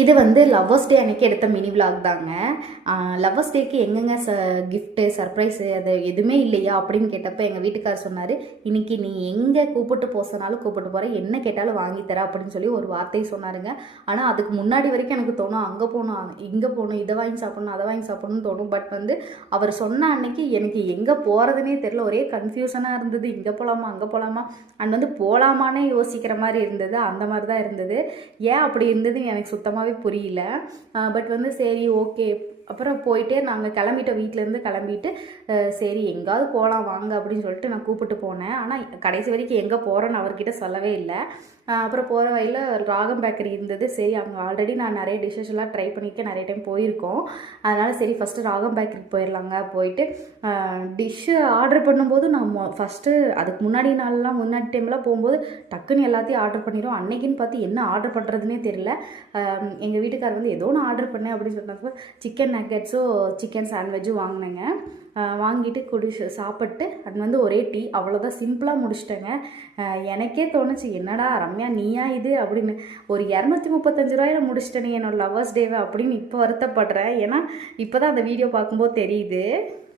இது வந்து lovers day அன்னைக்கு எடுத்த மினி விலாக் தாங்க. லவ்வர்ஸ் டேக்கு எங்கெங்க கிஃப்ட்டு, சர்ப்ரைஸு அது எதுவுமே இல்லையா அப்படின்னு கேட்டப்ப எங்கள் வீட்டுக்காரர் சொன்னார், இன்னைக்கு நீ எங்கே கூப்பிட்டு போக சொன்னாலும் கூப்பிட்டு போகிறேன், என்ன கேட்டாலும் வாங்கி தரேன் அப்படின்னு சொல்லி ஒரு வார்த்தையை சொன்னாருங்க. ஆனால் அதுக்கு முன்னாடி வரைக்கும் எனக்கு தோணும், அங்கே போகணும், இங்கே போகணும், இதை வாங்கி சாப்பிடணும், அதை வாங்கி சாப்பிடணும்னு தோணும். பட் வந்து அவர் சொன்ன அன்னைக்கு எனக்கு எங்கே போகிறதுனே தெரியல, ஒரே கன்ஃபியூஷனாக இருந்தது. இங்கே போகலாமா, அங்கே போகலாமா, அண்ட் வந்து போகலாமானே யோசிக்கிற மாதிரி இருந்தது. அந்த மாதிரி தான் இருந்தது. ஏன் அப்படி இருந்ததுன்னு எனக்கு சுத்தமாகவே புரியல. பட் வந்து சரி ஓகே, அப்புறம் போயிட்டு நாங்கள் கிளம்பிட்டோம். வீட்டிலேருந்து கிளம்பிட்டு சரி எங்காவது போகலாம் வாங்க அப்படின்னு சொல்லிட்டு நான் கூப்பிட்டு போனேன். ஆனால் கடைசி வரைக்கும் எங்கே போகிறேன்னு அவர்கிட்ட சொல்லவே இல்லை. அப்புறம் போகிற வழியில் ராகம் பேக்கரி இருந்தது. சரி அங்கே ஆல்ரெடி நான் நிறைய டிஷ்ஷஸ் எல்லாம் ட்ரை பண்ணியிருக்கேன், நிறைய டைம் போயிருக்கோம். அதனால் சரி ஃபஸ்ட்டு ராகம் பேக்கரிக்கு போயிடலாங்க. போயிட்டு டிஷ்ஷு ஆர்டர் பண்ணும்போது நான் ஃபஸ்ட்டு அதுக்கு முன்னாடி டைம்லாம் போகும்போது டக்குன்னு எல்லாத்தையும் ஆர்டர் பண்ணிடுவோம். அன்னைக்குன்னு பார்த்து என்ன ஆர்டர் பண்ணுறதுனே தெரியல. எங்கள் வீட்டுக்காரர் வந்து ஏதோ நான் ஆர்டர் பண்ணேன் அப்படின்னு சொன்னப்போ சிக்கன் நக்கெட்ஸும் சிக்கன் சாண்ட்விட்சும் வாங்கினேங்க. வாங்கிட்டு சாப்பிட்டு அது வந்து ஒரே டீ, அவ்வளோதான், சிம்பிளாக முடிச்சிட்டேங்க. எனக்கே தோணுச்சு, என்னடா ரம்யா நீயா இது அப்படின்னு. ஒரு 235 ரூபாயில முடிச்சிட்டேனே என்னோடய லவ்வர்ஸ் டேவை அப்படின்னு இப்போ வருத்தப்படுறேன். ஏன்னா இப்போ தான் அந்த வீடியோ பார்க்கும்போது தெரியுது.